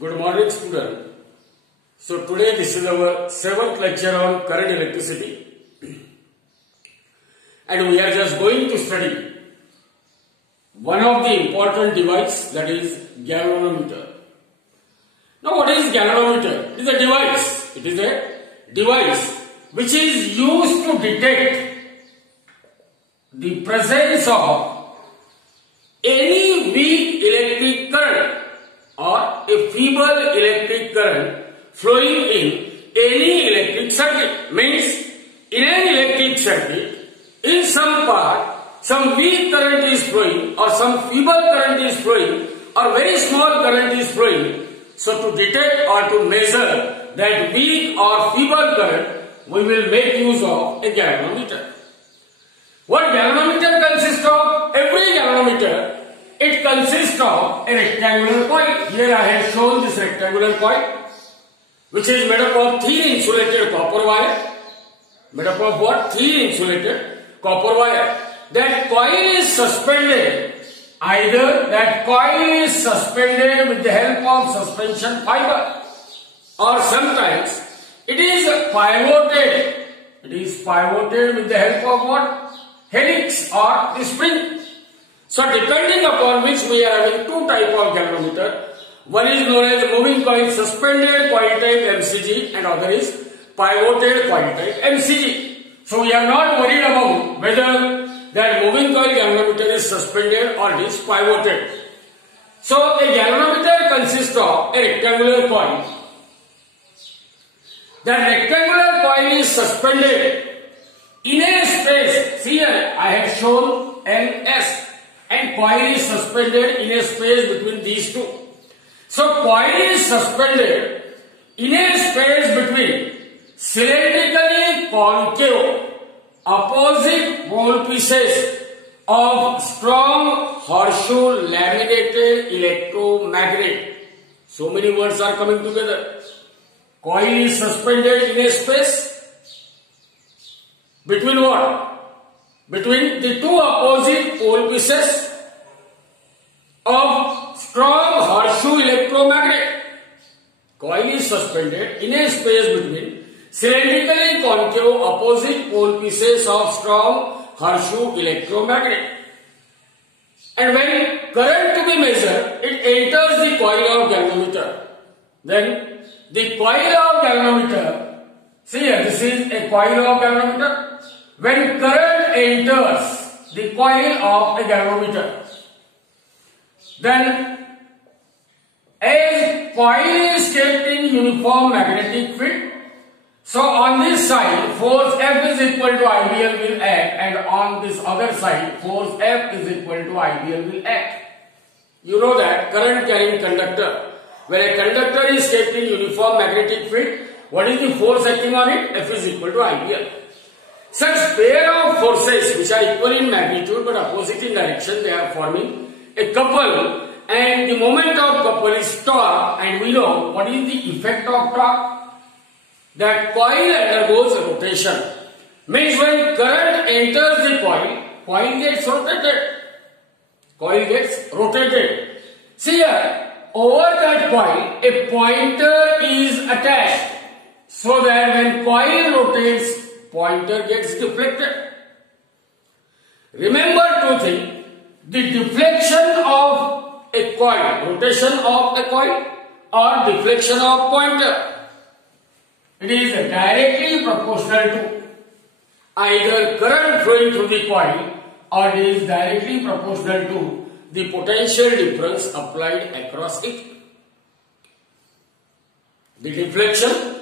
Good morning, student. So today this is our 7th lecture on current electricity, and we are just going to study one of the important device, that is galvanometer. Now what is galvanometer? It is a device. It is a device which is used to detect the presence of any weak electric current or a feeble electric current flowing in any electric circuit. Means in an electric circuit, in some part, some weak current is flowing or some feeble current is flowing or very small current is flowing. So to detect or to measure that weak or feeble current, we will make use of a galvanometer. What galvanometer consists of? Every galvanometer, it consists of a rectangular coil. Here I have shown this rectangular coil, which is made up of thin insulated copper wire. Made up of what? Thin insulated copper wire. That coil is suspended. Either that coil is suspended with the help of suspension fiber, or sometimes it is pivoted. It is pivoted with the help of what? Helix or the spring. So depending upon which, we are having two types of galvanometer. One is known as moving coil suspended coil type MCG, and other is pivoted coil type MCG. So we are not worried about whether that moving coil galvanometer is suspended or it is pivoted. So a galvanometer consists of a rectangular coil. That rectangular coil is suspended in a space. See here I have shown NS, and coil is suspended in a space between these two. So coil is suspended in a space between cylindrically concave opposite pole pieces of strong horseshoe laminated electromagnet. So many words are coming together. Coil is suspended in a space between what? Between the two opposite pole pieces of strong horseshoe electromagnet. Coil is suspended in a space between cylindrically concave opposite pole pieces of strong horseshoe electromagnet. And when current to be measured, it enters the coil of galvanometer. Then the coil of galvanometer, see here, this is a coil of galvanometer. When current enters the coil of a galvanometer, then as coil is kept in uniform magnetic field, so on this side force F is equal to IBL will act, and on this other side force F is equal to IBL will act. You know that current carrying conductor, when a conductor is kept in uniform magnetic field, what is the force acting on it? F is equal to IBL. Such pair of forces which are equal in magnitude but opposite in direction, they are forming a couple, and the moment of couple is torque, and we know what is the effect of torque? That coil undergoes rotation. Means when current enters the coil, coil gets rotated. Coil gets rotated. See here, over that coil a pointer is attached, so that when coil rotates, pointer gets deflected. Remember two things: the deflection of a coil, rotation of a coil, or deflection of pointer. It is directly proportional to either current flowing through the coil, or it is directly proportional to the potential difference applied across it. The deflection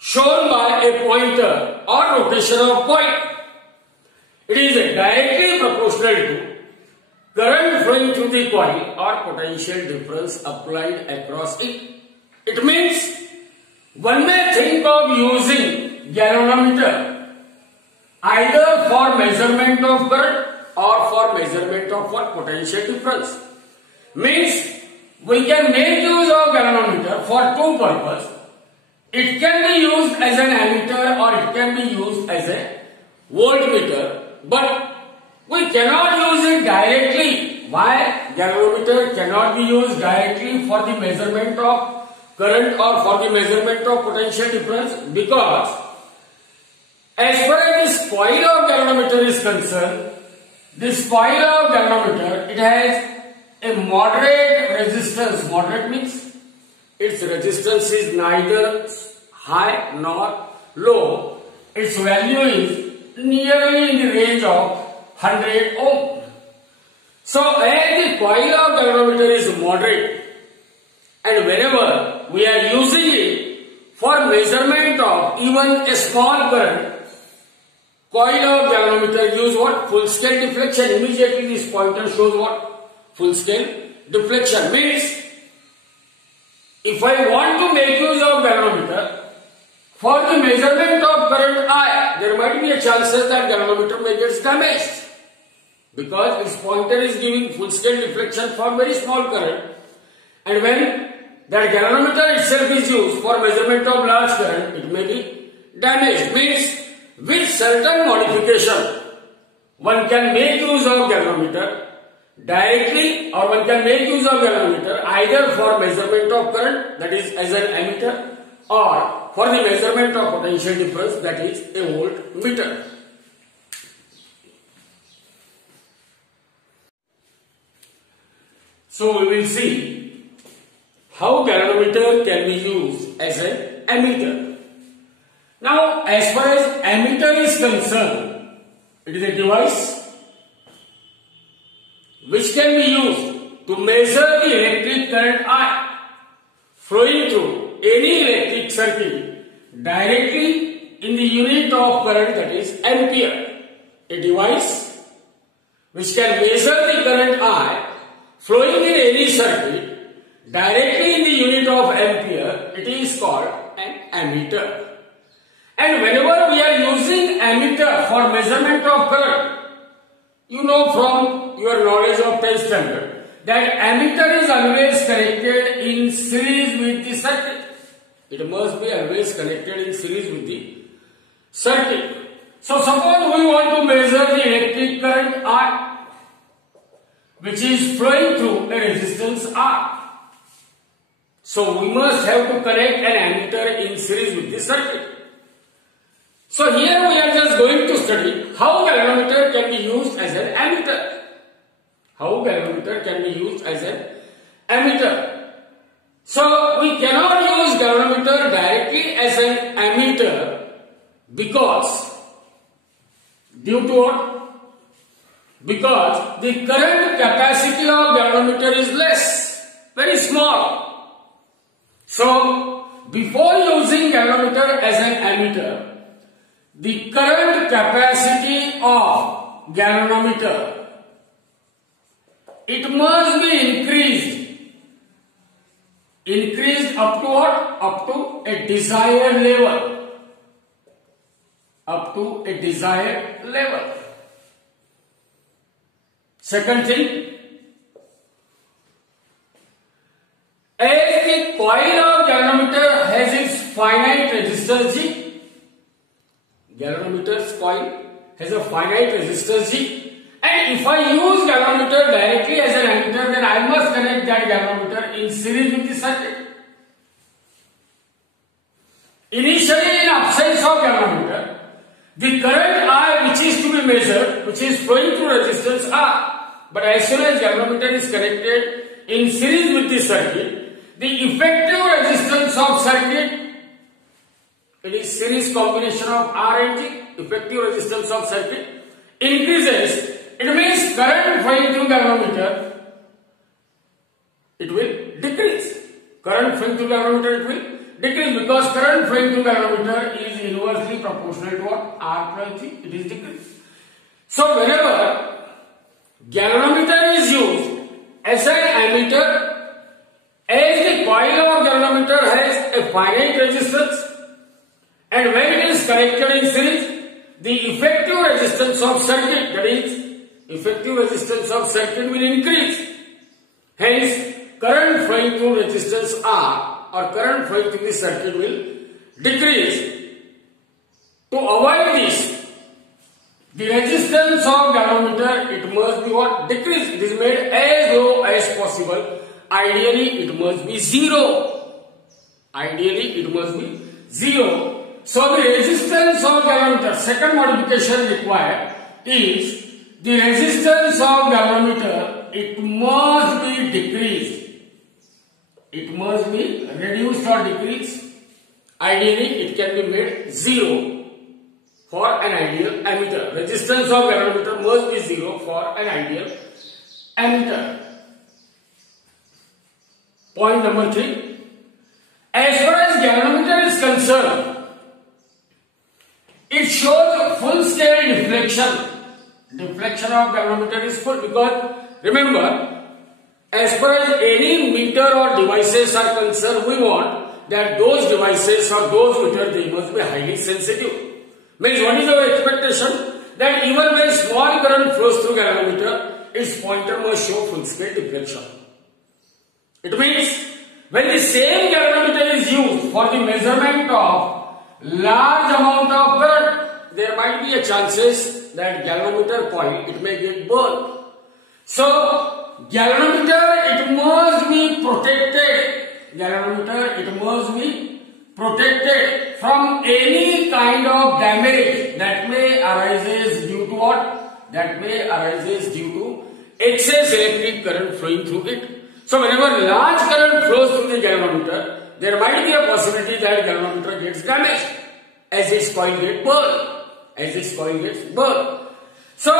shown by a pointer or rotation of coil, it is directly proportional to current flowing through the coil or potential difference applied across it. It means one may think of using galvanometer either for measurement of current or for measurement of what? Potential difference. Means we can make use of galvanometer for two purposes. It can be used as an ammeter or it can be used as a voltmeter, but we cannot use it directly why galvanometer cannot be used directly for the measurement of current or for the measurement of potential difference? Because as far as this coil of galvanometer is concerned, this coil of galvanometer, it has a moderate resistance. Moderate means its resistance is neither high nor low. Its value is nearly in the range of 100 ohm. So as the coil of galvanometer is moderate, and whenever we are using it for measurement of even a small current, coil of galvanometer use what? Full scale deflection. Immediately this pointer shows what? Full scale deflection. Means if I want to make use of galvanometer for the measurement of current I, there might be a chances that galvanometer may get damaged, because its pointer is giving full scale deflection for very small current, and when that galvanometer itself is used for measurement of large current, it may be damaged. Means with certain modification, one can make use of galvanometer directly, or one can make use of galvanometer either for measurement of current, that is as an ammeter, or for the measurement of potential difference, that is a voltmeter. So we will see how galvanometer can be used as an ammeter. Now, as far as ammeter is concerned, it is a device which can be used to measure the electric current I flowing through any electric circuit directly in the unit of current, that is ampere. A device which can measure the current I flowing in any circuit directly in the unit of ampere, it is called an ammeter. And whenever we are using ammeter for measurement of current, you know from your knowledge of 10th standard that ammeter is always connected in series with the circuit. It must be always connected in series with the circuit. So suppose we want to measure the electric current I, which is flowing through a resistance R. So we must have to connect an ammeter in series with the circuit. So here we are just going to study how galvanometer can be used as an ammeter. How galvanometer can be used as an ammeter. So we cannot use galvanometer directly as an ammeter because due to what? Because the current capacity of galvanometer is less, very small. So before using galvanometer as an ammeter, the current capacity of galvanometer, it must be increased up to what? Up to a desired level. Up to a desired level. Second thing, as the coil of galvanometer has its finite resistance G, galvanometer's coil has a finite resistance G, and if I use galvanometer directly as an ammeter, then I must connect that galvanometer in series with the circuit. Initially, in absence of galvanometer, the current I which is to be measured, which is flowing through resistance R, but as soon as galvanometer is connected in series with the circuit, the effective resistance of circuit, it is series combination of R and G, effective resistance of circuit increases. It means current flowing through galvanometer, it will decrease. Current flowing through galvanometer, it will decrease, because current flowing through galvanometer is inversely proportional to what? R plus G, it is decreased. So whenever galvanometer is used as an ammeter, as the coil of galvanometer has a finite resistance, and when it is connected in series, the effective resistance of circuit, that is, effective resistance of circuit will increase. Hence, current flowing through resistance R or current flowing through the circuit will decrease. To avoid this, the resistance resistance of galvanometer, it must be what? Decreased. It is made as low as possible. Ideally, it must be zero. Ideally, it must be zero. So the resistance of galvanometer, second modification required is the resistance of galvanometer, it must be decreased. It must be reduced or decreased. Ideally, it can be made zero for an ideal ammeter. Resistance of galvanometer must be zero for an ideal ammeter. Point number 3. As far as galvanometer is concerned, it shows full scale deflection. Deflection of galvanometer is full because remember, as far as any meter or devices are concerned, we want that those devices or those meters, they must be highly sensitive. Means what is our expectation? That even when small current flows through galvanometer, its pointer must show full scale deflection. It means when the same galvanometer is used for the measurement of large amount of current, there might be a chances that galvanometer coil, it may get burned. So, galvanometer, it must be protected. Galvanometer, it must be protected from any kind of damage that may arises due to what? That may arises due to excess electric current flowing through it. So, whenever large current flows through the galvanometer, there might be a possibility that galvanometer gets damaged as its coil gets burned. So,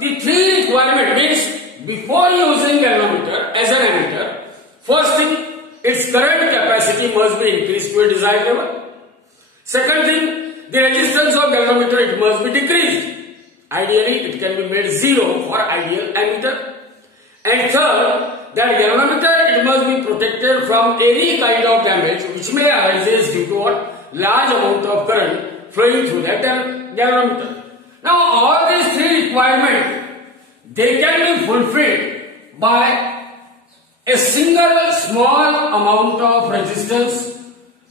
the 3 requirement means before using galvanometer as an ammeter, first thing, its current capacity must be increased to a desired level. Second thing, the resistance of galvanometer, it must be decreased. Ideally, it can be made zero for ideal ammeter. And third, that galvanometer, it must be protected from any kind of damage which may arise due to what? Large amount of current flowing through that galvanometer. Now all these 3 requirements, they can be fulfilled by a single small amount of resistance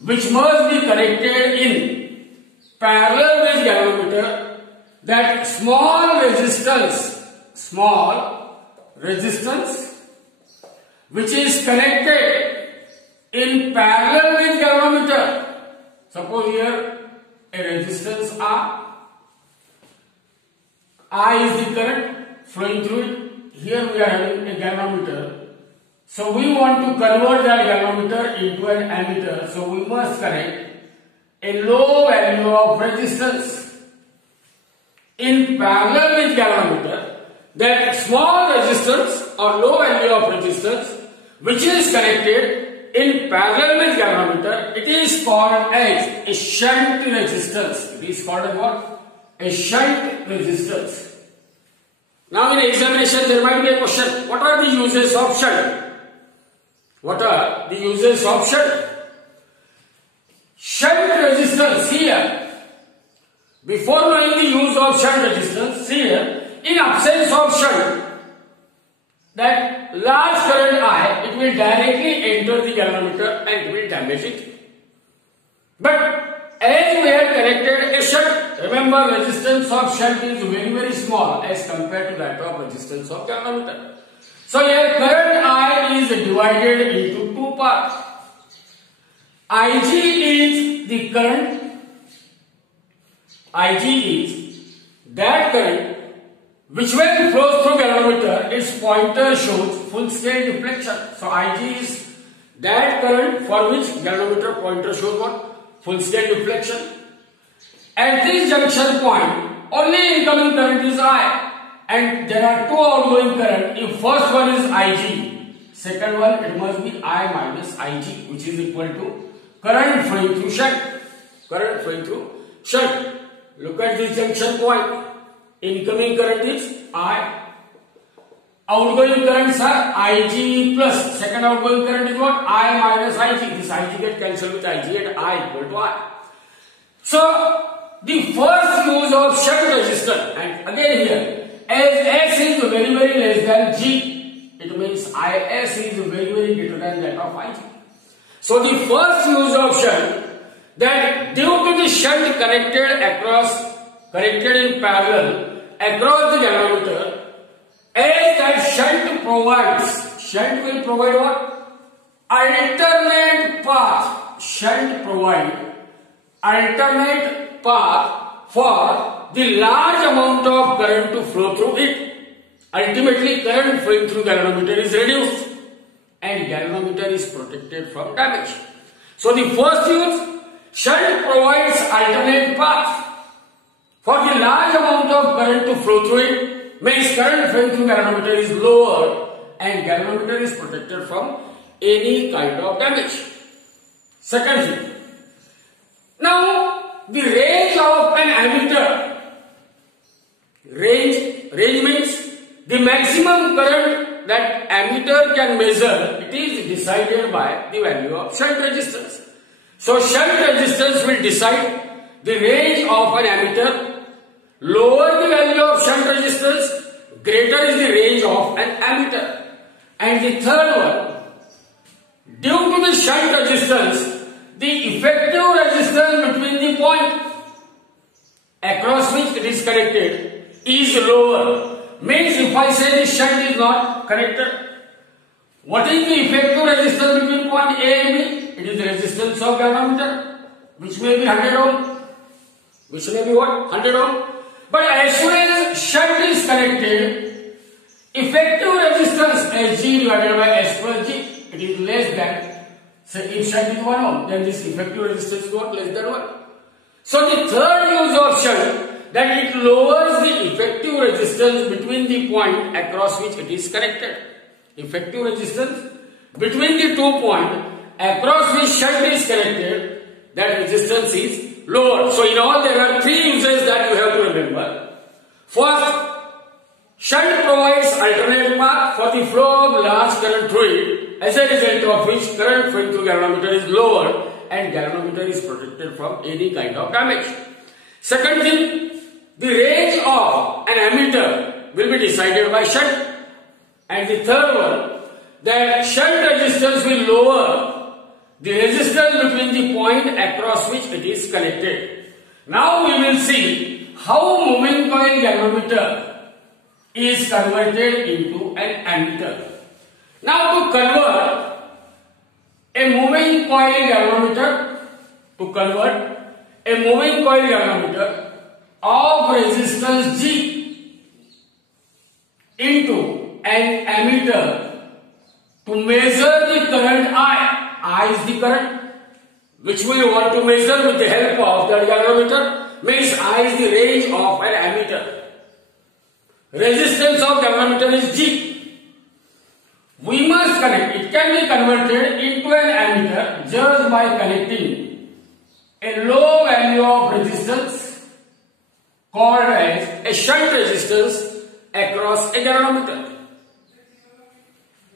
which must be connected in parallel with galvanometer. That small resistance which is connected in parallel with galvanometer. Suppose here a resistance R. I is the current flowing through it. Here we are having a galvanometer. So we want to convert that galvanometer into an ammeter. So we must connect a low value of resistance in parallel with galvanometer. That small resistance or low value of resistance which is connected in parallel with galvanometer, it is called as a shunt resistance. It is called as what? A shunt resistance. Now in examination there might be a question, what are the uses of shunt? What are the uses of shunt? Shunt resistance here. Before knowing the use of shunt resistance, here, in absence of shunt, that large current I, it will directly enter the galvanometer and it will damage it. But as we have connected a shunt, remember resistance of shunt is very small as compared to that of resistance of galvanometer. So here current I is divided into 2 parts. Ig is the current. Ig is that current which when flows through galvanometer, its pointer shows full scale deflection. So Ig is that current for which galvanometer pointer shows what? Full scale deflection. At this junction point, only incoming current is I. And there are 2 outgoing current. If first one is Ig, second one it must be I minus Ig, which is equal to current flowing through shunt. Current flowing through shunt. Look at this junction point. Incoming current is I. Outgoing currents are Ig plus. Second outgoing current is what? I minus Ig. This Ig get cancelled with Ig and I equal to I. So the first use of shunt resistor, and again here, as S is very less than G, it means Is is very greater than that of Ig. So the first use of shunt, that due to the shunt connected in parallel, across the galvanometer as that shunt will provide what? Alternate path. Shunt provide alternate path for the large amount of current to flow through it. Ultimately, current flowing through galvanometer is reduced and galvanometer is protected from damage. So the first use, shunt provides alternate path for the large amount of current to flow through it, means current flowing through galvanometer is lower and galvanometer is protected from any kind of damage. Second thing, now the range of an ammeter, range means the maximum current that ammeter can measure, it is decided by the value of shunt resistance. So shunt resistance will decide the range of an ammeter. Lower the value of shunt resistance, greater is the range of an ammeter. And the third one, due to the shunt resistance, the effective resistance between the point across which it is connected is lower. Means if I say the shunt is not connected, what is the effective resistance between point A and B? It is the resistance of galvanometer, which may be 100 ohm. Which may be what? 100 ohm. But as soon as shunt is connected, effective resistance Sg divided by S plus G, it is less than, say if shunt is 1 ohm, then this effective resistance is what? Less than 1. So the third use of shunt, that it lowers the effective resistance between the point across which it is connected. Effective resistance between the 2 points across which shunt is connected, that resistance is lower. So in all there are 3 uses that you have to remember. First, shunt provides alternate path for the flow of large current through it, as a result of which current flowing through galvanometer is lower and galvanometer is protected from any kind of damage. Second thing, the range of an ammeter will be decided by shunt. And the third one, that shunt resistance will lower the resistance between the point across which it is connected. Now we will see how moving coil galvanometer is converted into an ammeter. Now to convert a moving coil galvanometer, of resistance G into an ammeter to measure the current I is the current which we want to measure with the help of the galvanometer, means I is the range of an ammeter. Resistance of galvanometer is G. We must connect, it can be converted into an ammeter just by connecting a low value of resistance called as a shunt resistance across a galvanometer.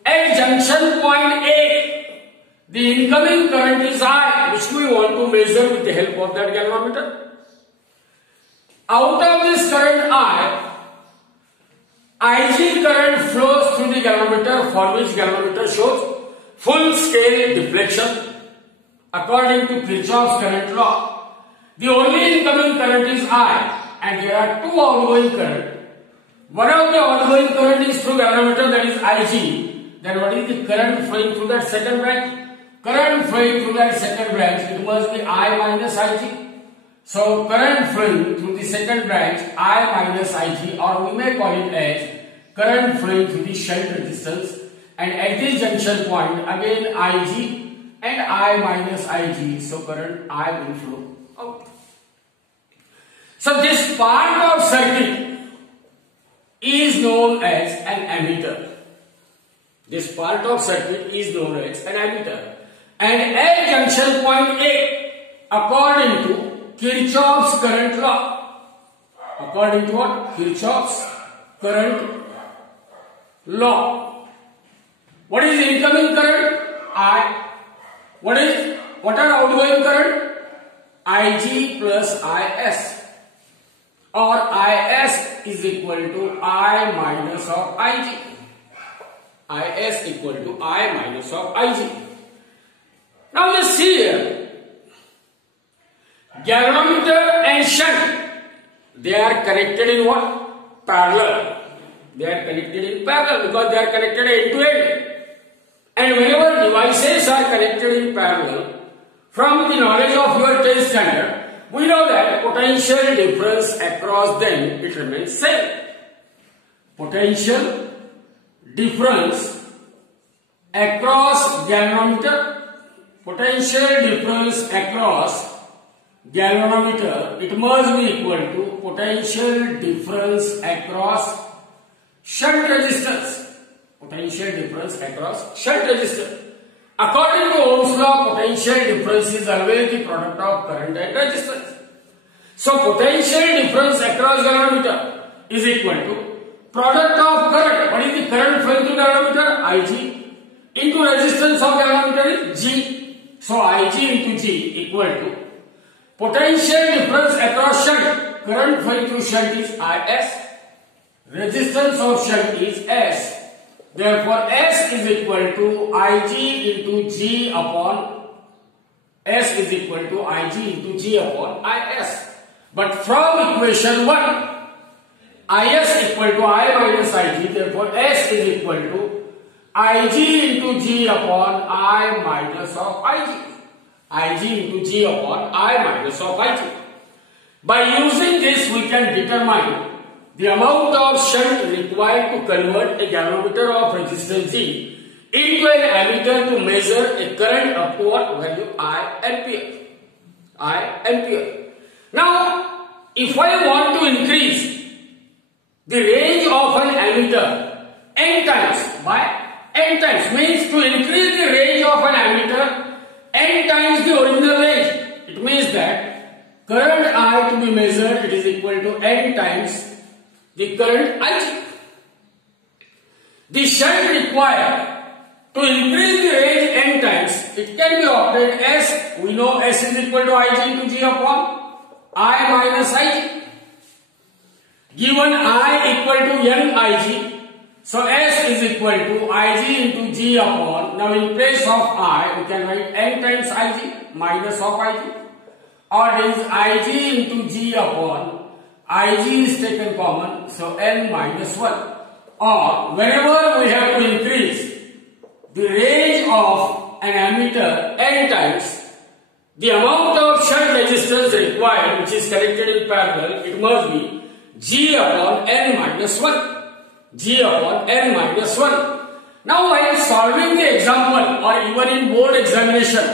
At junction point A, the incoming current is I, which we want to measure with the help of that galvanometer. Out of this current IG current flows through the galvanometer, for which galvanometer shows full scale deflection according to Kirchhoff's current law. The only incoming current is I, and there are 2 outgoing current. One of the outgoing current is through galvanometer, that is IG. Then what is the current flowing through that second branch? Current flowing through that second branch, it must be I minus IG. So current flowing through the second branch, I minus IG, or we may call it as current flowing through the shunt resistance. And at this junction point, again IG and I minus IG, so current I will flow out. So this part of circuit is known as an ammeter. This part of circuit is known as an ammeter. And at junction point A, according to Kirchhoff's current law, according to what? Kirchhoff's current law. What is incoming current? I. What are outgoing current? IG plus IS. Or IS is equal to I minus of IG. IS equal to I minus of IG. Now you see here, galvanometer and shunt, they are connected in what? parallel. They are connected in parallel because they are connected end to end. And whenever devices are connected in parallel, from the knowledge of your 10th standard, we know that potential difference across them, it remains same. Potential difference across galvanometer, potential difference across galvanometer, it must be equal to potential difference across shunt resistance. Potential difference across shunt resistance. According to Ohm's law, potential difference is always the product of current and resistance. So potential difference across galvanometer is equal to product of current. What is the current flowing through galvanometer? Ig into resistance of galvanometer is G. So Ig into G equal to potential difference across shunt. Current flowing through shunt is Is. Resistance of shunt is S. Therefore, S is equal to Ig into G upon S is equal to Ig into G upon Is. But from equation 1, Is equal to I minus Ig. Therefore, S is equal to Ig into G upon I minus of Ig. Ig into G upon I minus of Ig. By using this, we can determine the amount of shunt required to convert a galvanometer of resistance G into an ammeter to measure a current up to what value? I ampere. Now, if I want to increase the range of an ammeter n times by n times, means to increase the range of an ammeter n times the original range, it means that current I to be measured, it is equal to n times the current Ig. The shunt required to increase the range n times, it can be obtained as, we know S is equal to Ig into G upon I minus Ig. Given I equal to n Ig, so S is equal to Ig into G upon, now in place of I, we can write n times Ig minus of Ig, or it is Ig into G upon Ig is taken common, so n minus 1. Or whenever we have to increase the range of an ammeter n times, the amount of shunt resistance required, which is connected in parallel, it must be G upon n minus 1. G upon n minus 1. Now while solving the example or even in board examination,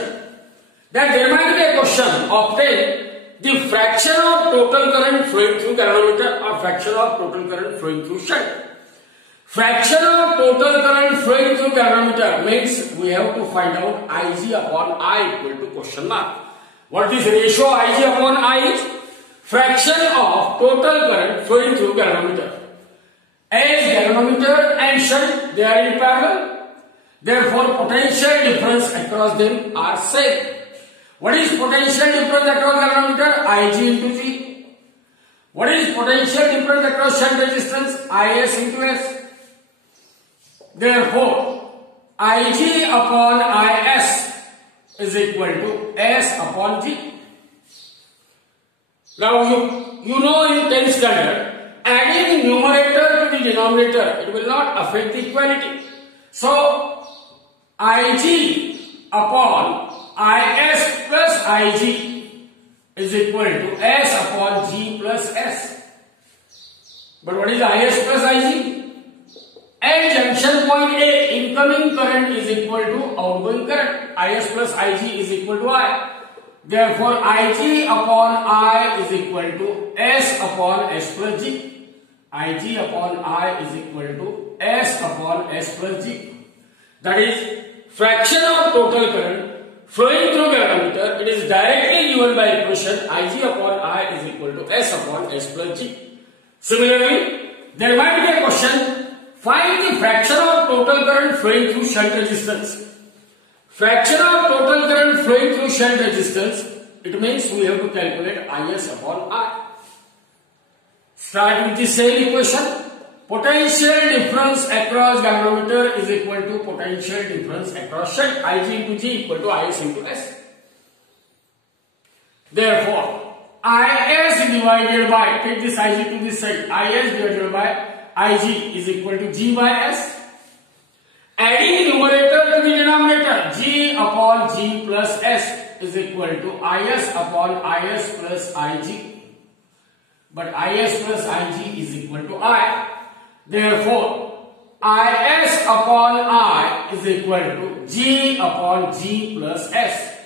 that there might be a question obtain the fraction of total current flowing through galvanometer or fraction of total current flowing through shunt. Fraction of total current flowing through galvanometer means we have to find out Ig upon I equal to question mark. What is ratio Ig upon I is? Fraction of total current flowing through galvanometer. As galvanometer and shunt, they are in parallel. Therefore, potential difference across them are same. What is potential difference across galvanometer? Ig into G. What is potential difference across shunt resistance? Is into S. Therefore, Ig upon Is is equal to S upon G. Now you know in 10th standard, adding numerator to the denominator, it will not affect the equality. So, Ig upon Is plus Ig is equal to S upon G plus S. But what is Is plus Ig? At junction point A, incoming current is equal to outgoing current. Is plus Ig is equal to I. Therefore, Ig upon I is equal to S upon S plus G. Ig upon I is equal to S upon S plus G. That is fraction of total current flowing through galvanometer. It is directly given by equation Ig upon I is equal to S upon S plus G. Similarly, there might be a question, find the fraction of total current flowing through shunt resistance. Fraction of total current flowing through shunt resistance, it means we have to calculate Is upon I. Start with the same equation. Potential difference across galvanometer is equal to potential difference across shunt. Ig into G equal to Is into S. Therefore, IS divided by, take this IG to this side, IS divided by IG is equal to G by S. Adding numerator to the denominator, G upon G plus S is equal to IS upon IS plus IG. But IS plus IG is equal to I. Therefore, IS upon I is equal to G upon G plus S.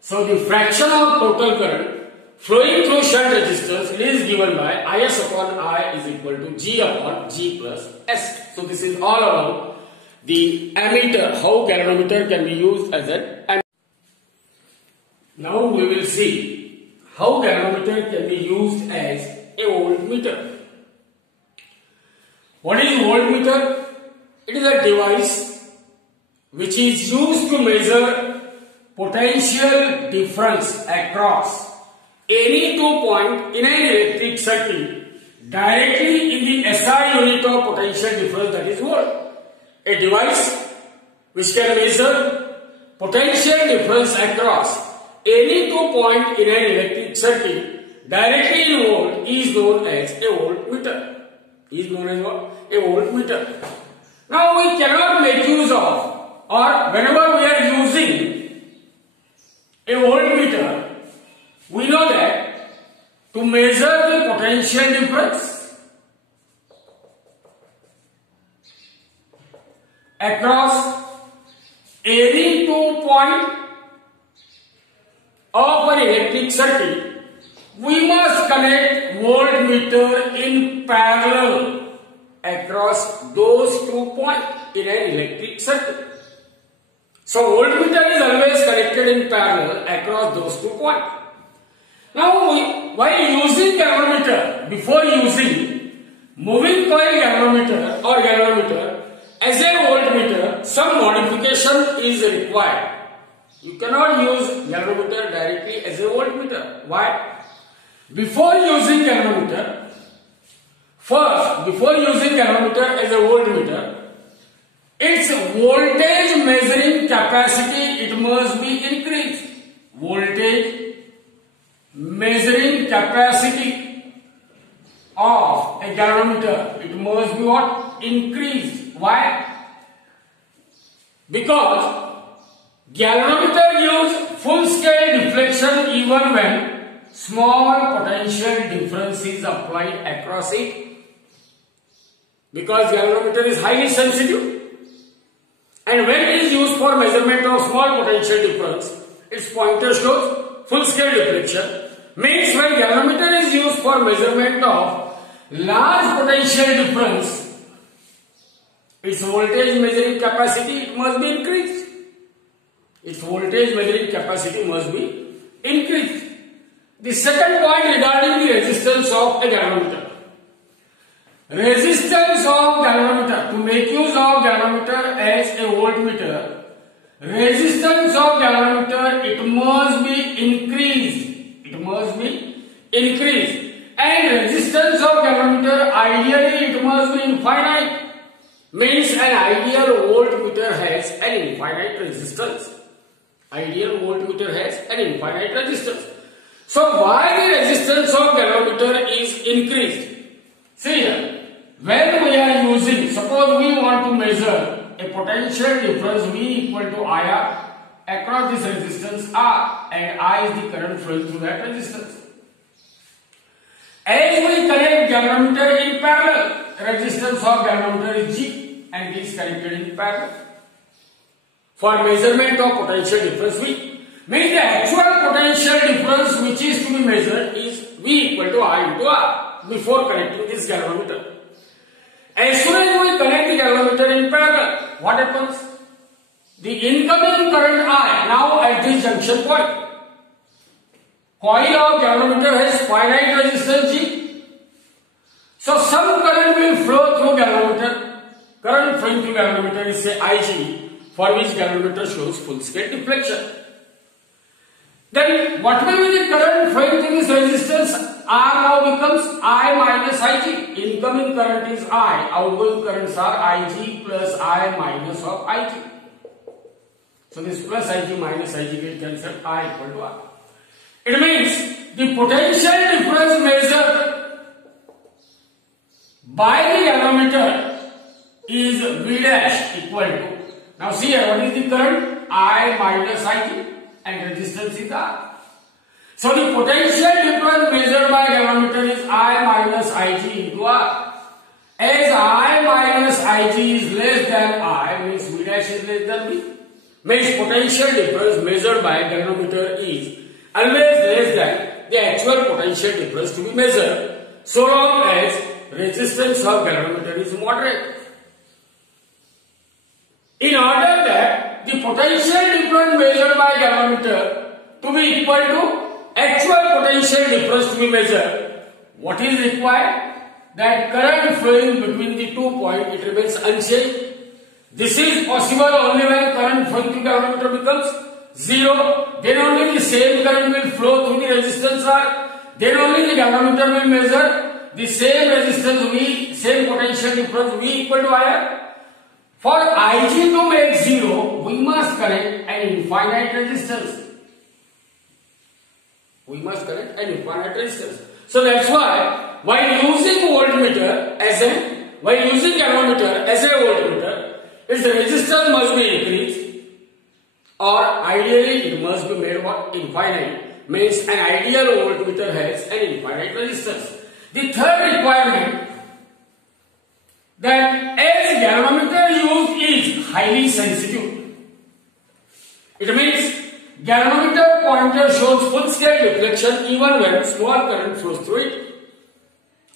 So the fraction of total current flowing through shunt resistors is given by IS upon I is equal to G upon G plus S. So this is all about the ammeter, how galvanometer can be used as an ammeter. Now we will see how galvanometer can be used as a voltmeter. What is voltmeter? It is a device which is used to measure potential difference across any 2 points in an electric circuit directly in the SI unit of potential difference, that is volt. A device which can measure potential difference across any 2 points in an electric circuit directly in volt is known as a voltmeter. Is known as what? A voltmeter. Now we cannot make use of, or whenever we are using a voltmeter, we know that to measure the potential difference across any 2 points of an electric circuit, we must connect voltmeter in parallel across those 2 points in an electric circuit. So voltmeter is always connected in parallel across those 2 points. Now while using galvanometer, before using moving coil galvanometer or galvanometer as a voltmeter, some modification is required. You cannot use galvanometer directly as a voltmeter. Why? Before using galvanometer, before using galvanometer as a voltmeter, its voltage measuring capacity, it must be increased. Voltage measuring capacity of a galvanometer, it must be what? Increased. Why? Because galvanometer gives full scale deflection even when small potential difference is applied across it. Because galvanometer is highly sensitive, and when it is used for measurement of small potential difference, its pointer shows full scale deflection. Means when galvanometer is used for measurement of large potential difference, its voltage measuring capacity, it must be increased. Its voltage measuring capacity must be increased. The second point regarding the resistance of a galvanometer. Resistance of galvanometer, to make use of galvanometer as a voltmeter, resistance of galvanometer, it must be increased. It must be increased. And resistance of galvanometer, ideally it must be infinite. Means an ideal voltmeter has an infinite resistance. Ideal voltmeter has an infinite resistance. So why the resistance of galvanometer is increased? See here, when we are using, suppose we want to measure a potential difference V equal to IR across this resistance R, and I is the current flowing through that resistance. As we connect galvanometer in parallel, resistance of galvanometer is G and it is connected in parallel. For measurement of potential difference V, means the actual potential difference which is to be measured is V equal to I into R before connecting this galvanometer. As soon as we connect the galvanometer in parallel, what happens? The incoming current I, now at this junction point, coil of galvanometer has finite resistance G. So some current will flow through galvanometer. Current flowing through galvanometer is say IG, for which galvanometer shows full scale deflection. Then what will be the current flowing through this resistance? R now becomes I minus Ig. Incoming current is I, outgoing currents are Ig plus I minus of Ig. So this plus Ig minus Ig will cancel, I equal to R. It means the potential difference measured by the galvanometer is V dash equal to, now see here, what is the current? I minus Ig and resistance is R. So the potential difference measured by galvanometer is I minus Ig into R. As I minus Ig is less than I, means V dash is less than V. Means potential difference measured by galvanometer is always less than the actual potential difference to be measured, so long as resistance of galvanometer is moderate. In order that the potential difference measured by galvanometer to be equal to actual potential difference to be measured, what is required? That current flowing between the 2 points, it remains unchanged. This is possible only when current flowing through galvanometer becomes 0. Then only the same current will flow through the resistance R. Then only the galvanometer will measure the same resistance V, same potential difference V equal to IR. For Ig to make 0, we must connect an infinite resistance. We must connect an infinite resistance. So that's why while using voltmeter as using galvanometer as a voltmeter, its resistance must be increased, or ideally it must be made what? Infinite. Means an ideal voltmeter has an infinite resistance. The third requirement, that as galvanometer used is highly sensitive. It means galvanometer pointer shows full scale deflection even when small current flows through it,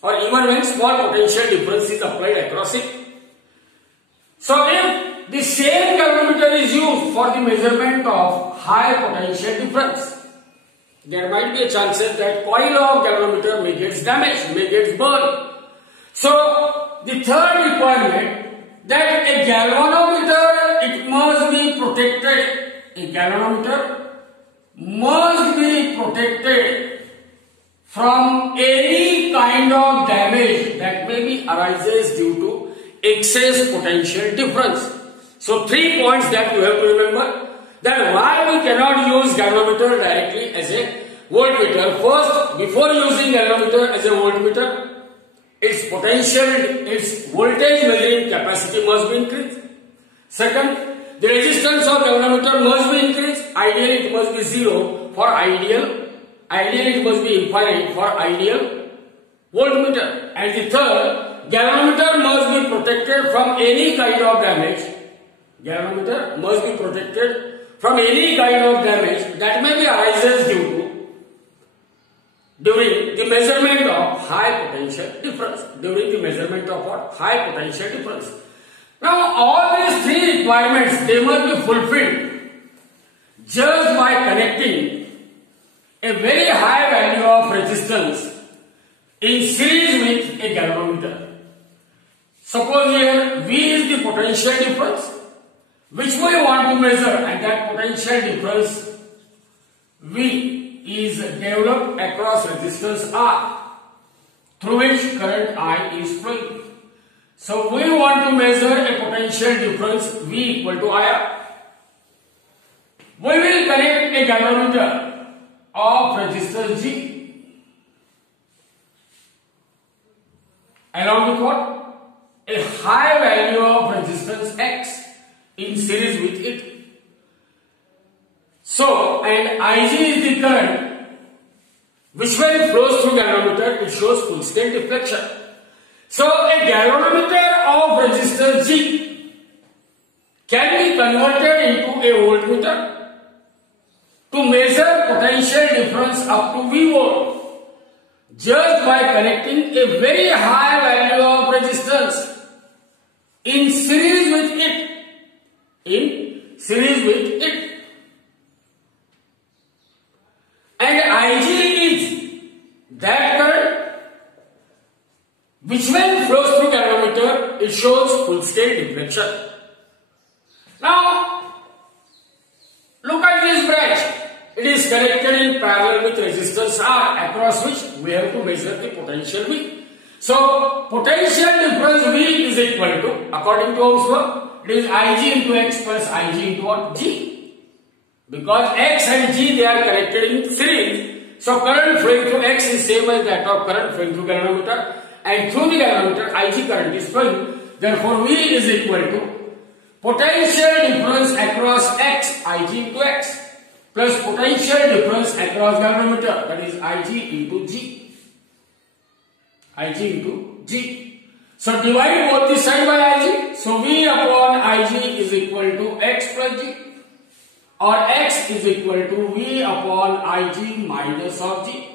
or even when small potential difference is applied across it. So if the same galvanometer is used for the measurement of high potential difference, there might be a chances that coil of galvanometer may get damaged, may get burned. So the third requirement, that a galvanometer, it must be protected. A galvanometer must be protected from any kind of damage that may be arises due to excess potential difference. So 3 points that you have to remember, that why we cannot use galvanometer directly as a voltmeter. First, before using galvanometer as a voltmeter, its potential, its voltage measuring capacity must be increased. Second, the resistance of galvanometer must be increased. Ideally it must be 0 for ideal. Ideally it must be infinite for ideal voltmeter. And the third, galvanometer must be protected from any kind of damage. Galvanometer must be protected from any kind of damage that may be arises during the measurement of high potential difference. During the measurement of what? High potential difference. Now all these 3 requirements, they must be fulfilled just by connecting a very high value of resistance in series with a galvanometer. Suppose here V is the potential difference which we want to measure, and that potential difference V is developed across resistance R through which current I is flowing. So we want to measure a potential difference V equal to IR. We will connect a galvanometer of resistance G along with what? A high value of resistance X in series with it. So, and Ig is the current which when it flows through galvanometer, it shows full scale deflection. So a galvanometer of resistance G can be converted into a voltmeter to measure potential difference up to V volt just by connecting a very high value of resistance in series with it. In series with it. And Ig is that current which when flows through galvanometer, it shows full scale deflection. Now look at this branch. It is connected in parallel with resistance R, across which we have to measure the potential V. So potential difference V is equal to, according to Ohm's law, it is Ig into X plus Ig into what? G. Because X and G, they are connected in series, So current flowing through X is same as that of current flowing through galvanometer, and through the galvanometer Ig current is flowing. Therefore, V is equal to potential difference across X, Ig into X, plus potential difference across galvanometer, that is Ig into G. Ig into G. So divide both the side by Ig. So V upon Ig is equal to X plus G, or X is equal to V upon Ig minus of G.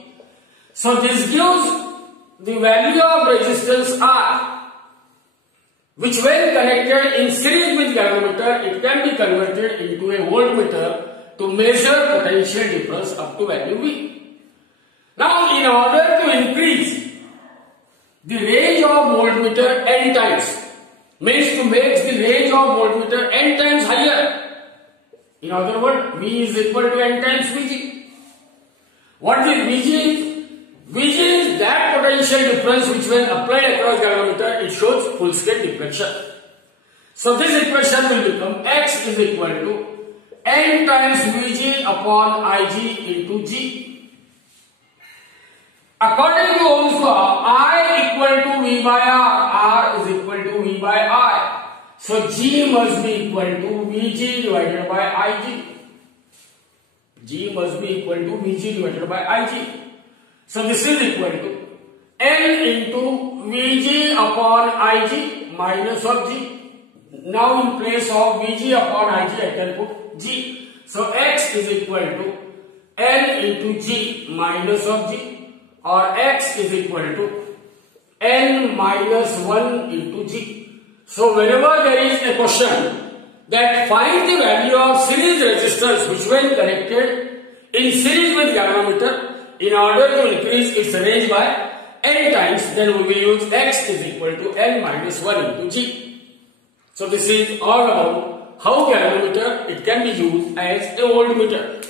So this gives the value of resistance R, which when connected in series with galvanometer, it can be converted into a voltmeter to measure potential difference up to value V. Now, in order to increase the range of voltmeter n times, means to make the range of voltmeter n times higher. In other words, V is equal to n times Vg. What is Vg? Vg is that potential difference which when applied across galvanometer, it shows full scale deflection. So this equation will become X is equal to n times Vg upon Ig into G. According to Ohm's law, I equal to V by R, R is equal to V by I. So G must be equal to Vg divided by Ig. G must be equal to Vg divided by Ig. So this is equal to N into Vg upon Ig minus of G. Now in place of Vg upon Ig, I can put G. So X is equal to N into G minus of G, or X is equal to N minus 1 into G. So whenever there is a question that find the value of series resistance which when connected in series with galvanometer, in order to increase its range by n times, then we will use X is equal to N minus 1 into G. So this is all about how galvanometer it can be used as a voltmeter.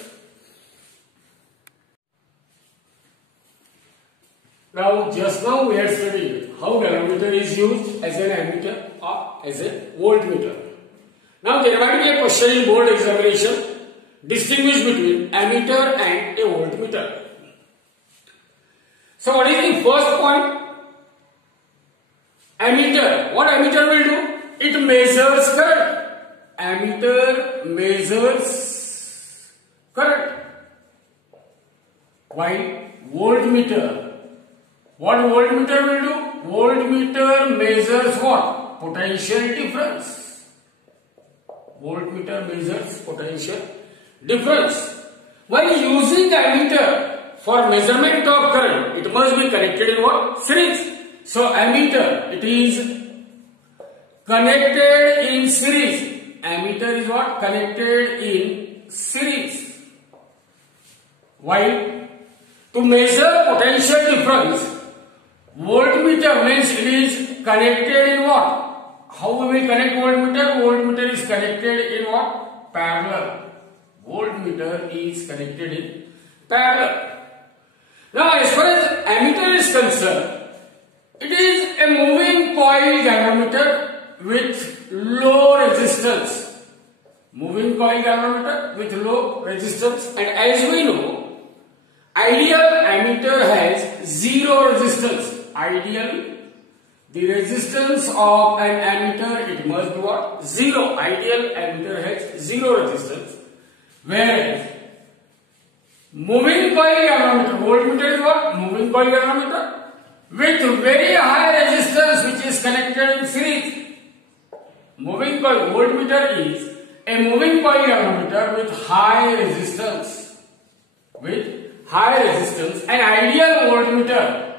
Now just now we are studying how galvanometer is used as an ammeter or as a voltmeter. Now there might be a question in board examination, distinguish between ammeter and a voltmeter. So what is the first point? Ammeter. What ammeter will do? It measures current. Ammeter measures current. While voltmeter. What voltmeter will do? Voltmeter measures what? Potential difference. Voltmeter measures potential difference. While using ammeter for measurement of current, it must be connected in what? Series. So ammeter, it is connected in series. Ammeter is what? Connected in series. While to measure potential difference, voltmeter means it is connected in what? How we will connect voltmeter? Voltmeter is connected in what? Parallel. Voltmeter is connected in parallel. Now, as far as ammeter is concerned, it is a moving coil galvanometer with low resistance. Moving coil galvanometer with low resistance, and as we know, ideal ammeter has zero resistance. Ideally, the resistance of an ammeter, it must be what? Zero. Ideal ammeter has zero resistance. Whereas moving coil galvanometer, voltmeter is what? Moving coil galvanometer with very high resistance which is connected in series. Moving coil voltmeter is a moving coil galvanometer with high resistance. With high resistance, an ideal voltmeter.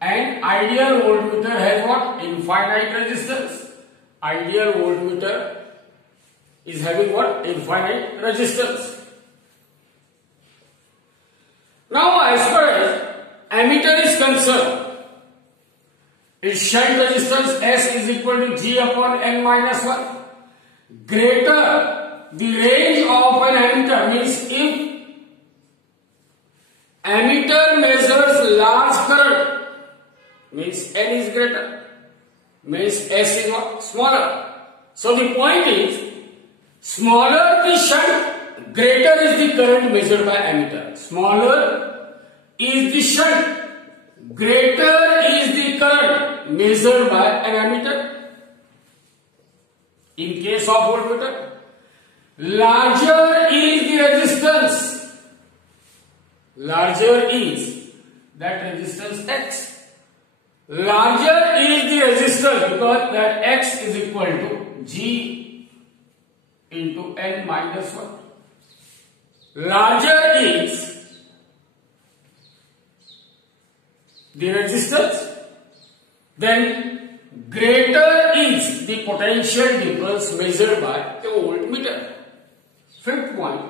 And ideal voltmeter has what? Infinite resistance. Ideal voltmeter is having what? Infinite resistance. Now, as far as ammeter is concerned, its shunt resistance S is equal to G upon N minus 1. Greater the range of an ammeter, means if ammeter measures large current, means N is greater, means S is what? Smaller. So the point is, smaller the shunt, greater is the current measured by ammeter. Smaller is the shunt, greater is the current measured by an ammeter. In case of voltmeter, larger is the resistance, larger is that resistance X. Larger is the resistance because that X is equal to G into N minus 1. Larger is the resistance, then greater is the potential difference measured by a voltmeter. Fifth point,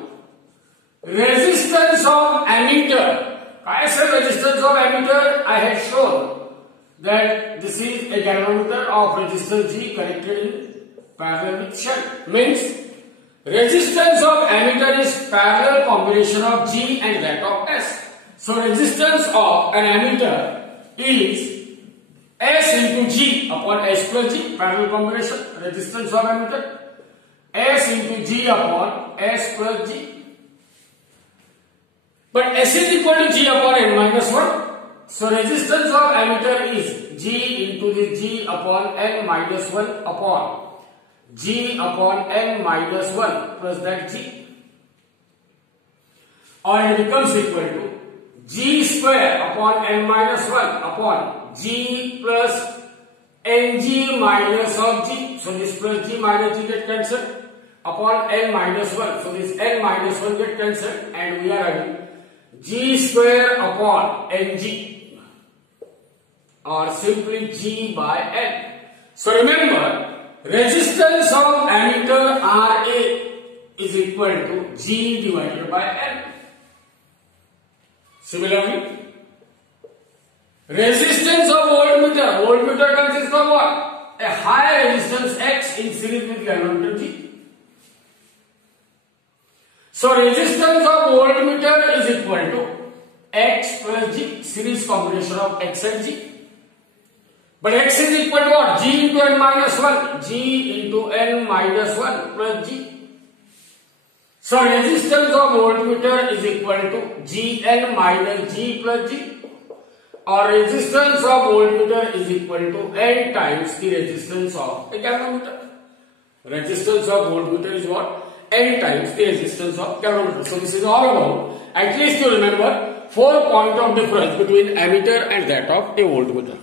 resistance of ammeter. Resistance of ammeter, I have shown that this is a galvanometer of resistance G connected in parallel with shunt. Means resistance of ammeter is parallel combination of G and that of S. So resistance of an ammeter is S into G upon S plus G, parallel combination, resistance of ammeter, S into G upon S plus G. But S is equal to G upon N minus 1. So resistance of ammeter is G into the G upon N minus 1 upon G upon N minus 1 plus that G. Or it becomes equal to G square upon N minus 1 upon G plus Ng minus of G. So this plus G minus G get cancelled upon N minus 1. So this N minus 1 get cancelled and we are having G square upon Ng or simply G by N. So remember, resistance of ammeter Ra is equal to G divided by N. Similarly, resistance of voltmeter. Voltmeter consists of what? A high resistance X in series with galvanometer G. So resistance of voltmeter is equal to X plus G, series combination of X and G. But X is equal to what? G into N minus 1. G into N minus 1 plus G. So resistance of voltmeter is equal to Gn minus G plus G. Or resistance of voltmeter is equal to N times the resistance of a galvanometer. Resistance of voltmeter is what? N times the resistance of galvanometer. So this is all about, at least you remember, 4 points of difference between ammeter and that of a voltmeter.